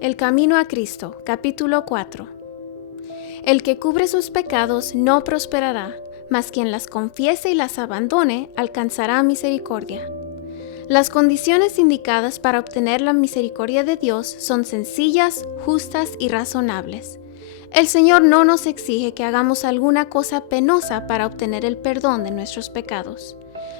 El camino a Cristo, capítulo 4. El que cubre sus pecados no prosperará, mas quien las confiese y las abandone alcanzará misericordia. Las condiciones indicadas para obtener la misericordia de Dios son sencillas, justas y razonables. El Señor no nos exige que hagamos alguna cosa penosa para obtener el perdón de nuestros pecados.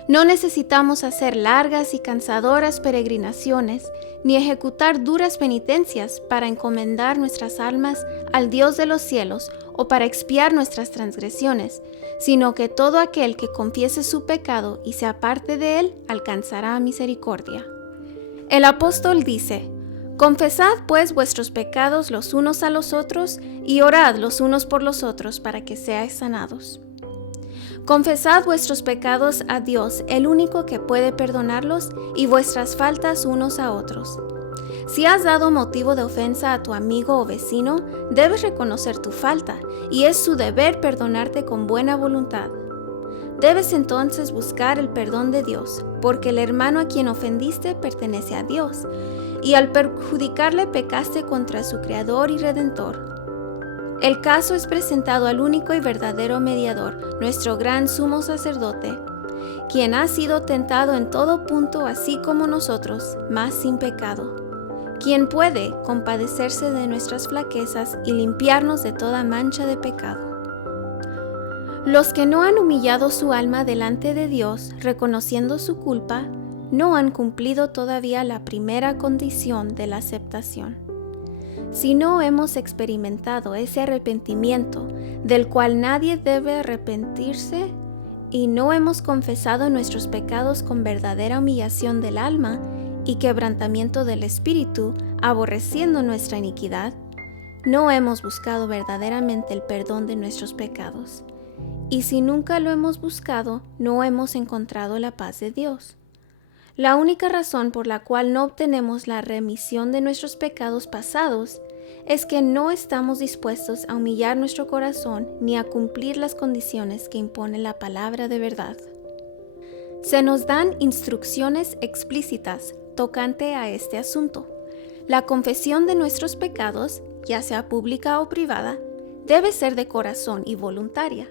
No necesitamos hacer largas y cansadoras peregrinaciones, ni ejecutar duras penitencias para encomendar nuestras almas al Dios de los cielos o para expiar nuestras transgresiones, sino que todo aquel que confiese su pecado y se aparte de él alcanzará misericordia. El apóstol dice: Confesad pues vuestros pecados los unos a los otros y orad los unos por los otros para que seáis sanados. Confesad vuestros pecados a Dios, el único que puede perdonarlos, y vuestras faltas unos a otros. Si has dado motivo de ofensa a tu amigo o vecino, debes reconocer tu falta, y es su deber perdonarte con buena voluntad. Debes entonces buscar el perdón de Dios, porque el hermano a quien ofendiste pertenece a Dios, y al perjudicarle pecaste contra su Creador y Redentor. El caso es presentado al único y verdadero mediador, nuestro gran sumo sacerdote, quien ha sido tentado en todo punto así como nosotros, mas sin pecado, quien puede compadecerse de nuestras flaquezas y limpiarnos de toda mancha de pecado. Los que no han humillado su alma delante de Dios, reconociendo su culpa, no han cumplido todavía la primera condición de la aceptación. Si no hemos experimentado ese arrepentimiento del cual nadie debe arrepentirse, y no hemos confesado nuestros pecados con verdadera humillación del alma y quebrantamiento del espíritu, aborreciendo nuestra iniquidad, no hemos buscado verdaderamente el perdón de nuestros pecados. Y si nunca lo hemos buscado, no hemos encontrado la paz de Dios. La única razón por la cual no obtenemos la remisión de nuestros pecados pasados es que no estamos dispuestos a humillar nuestro corazón ni a cumplir las condiciones que impone la palabra de verdad. Se nos dan instrucciones explícitas tocante a este asunto. La confesión de nuestros pecados, ya sea pública o privada, debe ser de corazón y voluntaria.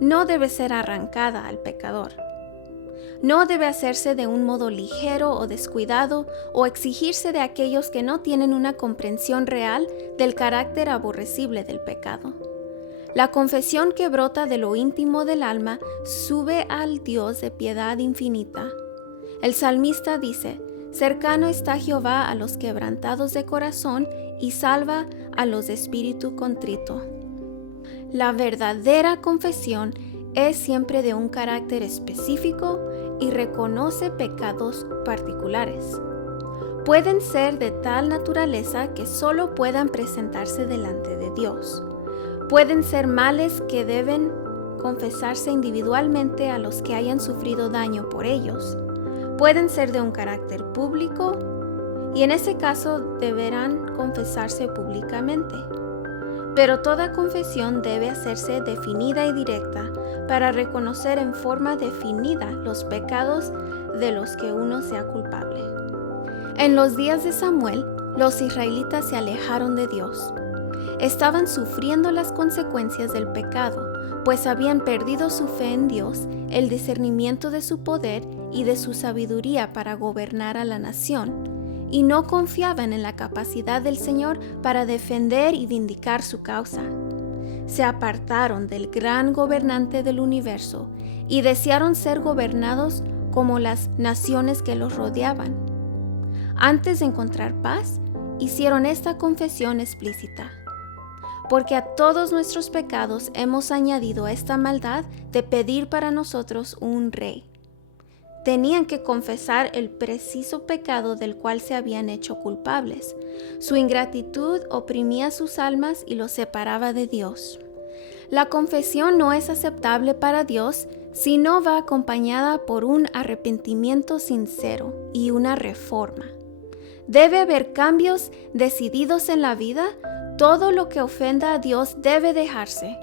No debe ser arrancada al pecador. No debe hacerse de un modo ligero o descuidado o exigirse de aquellos que no tienen una comprensión real del carácter aborrecible del pecado. La confesión que brota de lo íntimo del alma sube al Dios de piedad infinita. El salmista dice: Cercano está Jehová a los quebrantados de corazón y salva a los de espíritu contrito. La verdadera confesión es siempre de un carácter específico y reconoce pecados particulares. Pueden ser de tal naturaleza que solo puedan presentarse delante de Dios. Pueden ser males que deben confesarse individualmente a los que hayan sufrido daño por ellos. Pueden ser de un carácter público y en ese caso deberán confesarse públicamente. Pero toda confesión debe hacerse definida y directa para reconocer en forma definida los pecados de los que uno sea culpable. En los días de Samuel, los israelitas se alejaron de Dios. Estaban sufriendo las consecuencias del pecado, pues habían perdido su fe en Dios, el discernimiento de su poder y de su sabiduría para gobernar a la nación, y no confiaban en la capacidad del Señor para defender y vindicar su causa. Se apartaron del gran gobernante del universo y desearon ser gobernados como las naciones que los rodeaban. Antes de encontrar paz, hicieron esta confesión explícita: porque a todos nuestros pecados hemos añadido esta maldad de pedir para nosotros un rey. Tenían que confesar el preciso pecado del cual se habían hecho culpables. Su ingratitud oprimía sus almas y los separaba de Dios. La confesión no es aceptable para Dios si no va acompañada por un arrepentimiento sincero y una reforma. Debe haber cambios decididos en la vida. Todo lo que ofenda a Dios debe dejarse.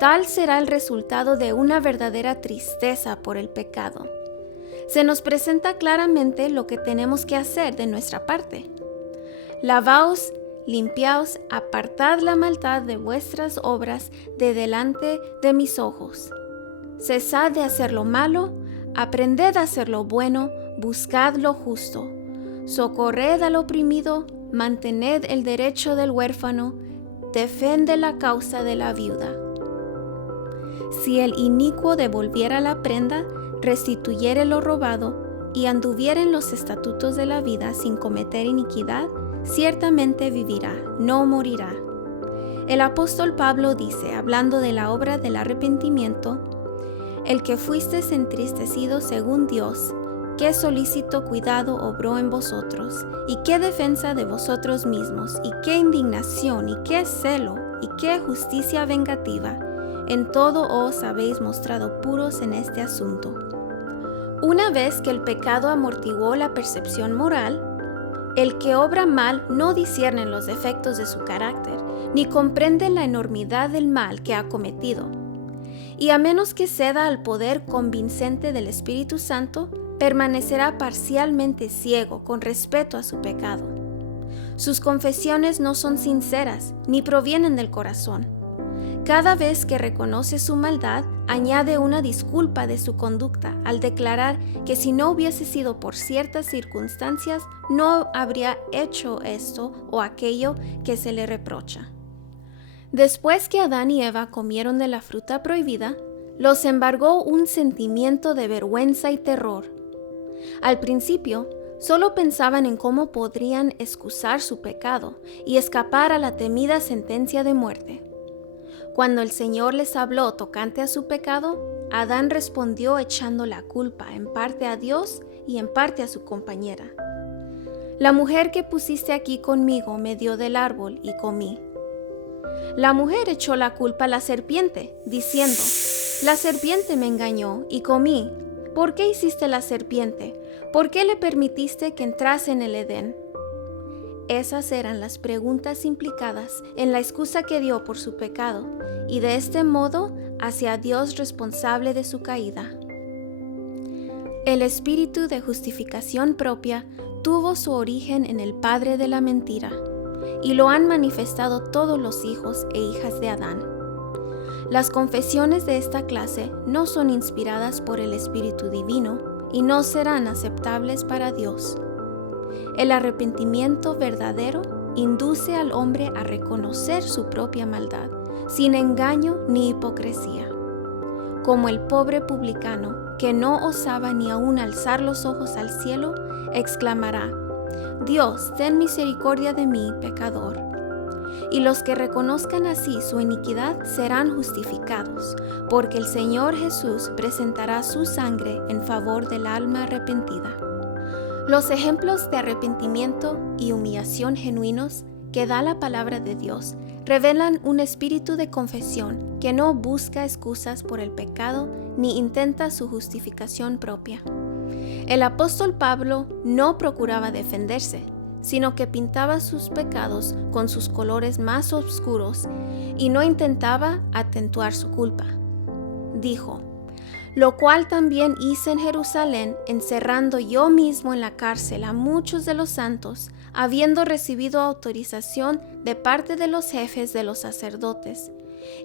Tal será el resultado de una verdadera tristeza por el pecado. Se nos presenta claramente lo que tenemos que hacer de nuestra parte. Lavaos, limpiaos, apartad la maldad de vuestras obras de delante de mis ojos. Cesad de hacer lo malo, aprended a hacer lo bueno, buscad lo justo. Socorred al oprimido, mantened el derecho del huérfano, defende la causa de la viuda. Si el inicuo devolviera la prenda, restituyere lo robado, y anduviera en los estatutos de la vida sin cometer iniquidad, ciertamente vivirá, no morirá. El apóstol Pablo dice, hablando de la obra del arrepentimiento, el que fuisteis entristecido según Dios, qué solícito cuidado obró en vosotros, y qué defensa de vosotros mismos, y qué indignación, y qué celo, y qué justicia vengativa. En todo os habéis mostrado puros en este asunto. Una vez que el pecado amortiguó la percepción moral, el que obra mal no discierne los defectos de su carácter, ni comprende la enormidad del mal que ha cometido. Y a menos que ceda al poder convincente del Espíritu Santo, permanecerá parcialmente ciego con respecto a su pecado. Sus confesiones no son sinceras, ni provienen del corazón. Cada vez que reconoce su maldad, añade una disculpa de su conducta al declarar que si no hubiese sido por ciertas circunstancias, no habría hecho esto o aquello que se le reprocha. Después que Adán y Eva comieron de la fruta prohibida, los embargó un sentimiento de vergüenza y terror. Al principio, solo pensaban en cómo podrían excusar su pecado y escapar a la temida sentencia de muerte. Cuando el Señor les habló tocante a su pecado, Adán respondió echando la culpa en parte a Dios y en parte a su compañera. La mujer que pusiste aquí conmigo me dio del árbol y comí. La mujer echó la culpa a la serpiente, diciendo, la serpiente me engañó y comí. ¿Por qué hiciste la serpiente? ¿Por qué le permitiste que entrase en el Edén? Esas eran las preguntas implicadas en la excusa que dio por su pecado, y de este modo hacia Dios responsable de su caída. El espíritu de justificación propia tuvo su origen en el padre de la mentira, y lo han manifestado todos los hijos e hijas de Adán. Las confesiones de esta clase no son inspiradas por el Espíritu Divino y no serán aceptables para Dios. El arrepentimiento verdadero induce al hombre a reconocer su propia maldad, sin engaño ni hipocresía. Como el pobre publicano, que no osaba ni aun alzar los ojos al cielo, exclamará, Dios, ten misericordia de mí, pecador. Y los que reconozcan así su iniquidad serán justificados, porque el Señor Jesús presentará su sangre en favor del alma arrepentida. Los ejemplos de arrepentimiento y humillación genuinos que da la palabra de Dios revelan un espíritu de confesión que no busca excusas por el pecado ni intenta su justificación propia. El apóstol Pablo no procuraba defenderse, sino que pintaba sus pecados con sus colores más oscuros y no intentaba atenuar su culpa. Dijo, lo cual también hice en Jerusalén, encerrando yo mismo en la cárcel a muchos de los santos, habiendo recibido autorización de parte de los jefes de los sacerdotes.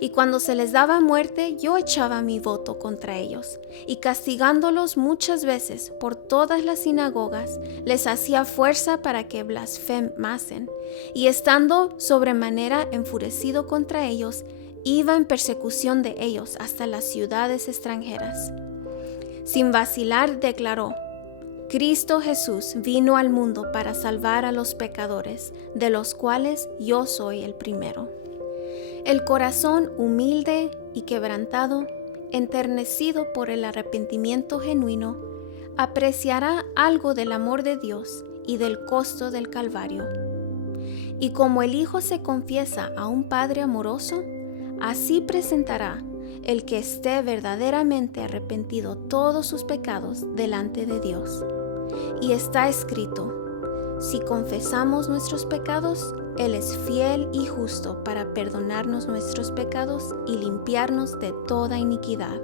Y cuando se les daba muerte, yo echaba mi voto contra ellos, y castigándolos muchas veces por todas las sinagogas, les hacía fuerza para que blasfemasen, y estando sobremanera enfurecido contra ellos, iba en persecución de ellos hasta las ciudades extranjeras. Sin vacilar declaró, Cristo Jesús vino al mundo para salvar a los pecadores, de los cuales yo soy el primero. El corazón humilde y quebrantado, enternecido por el arrepentimiento genuino, apreciará algo del amor de Dios y del costo del Calvario. Y como el Hijo se confiesa a un Padre amoroso, así presentará el que esté verdaderamente arrepentido todos sus pecados delante de Dios. Y está escrito, si confesamos nuestros pecados, Él es fiel y justo para perdonarnos nuestros pecados y limpiarnos de toda iniquidad.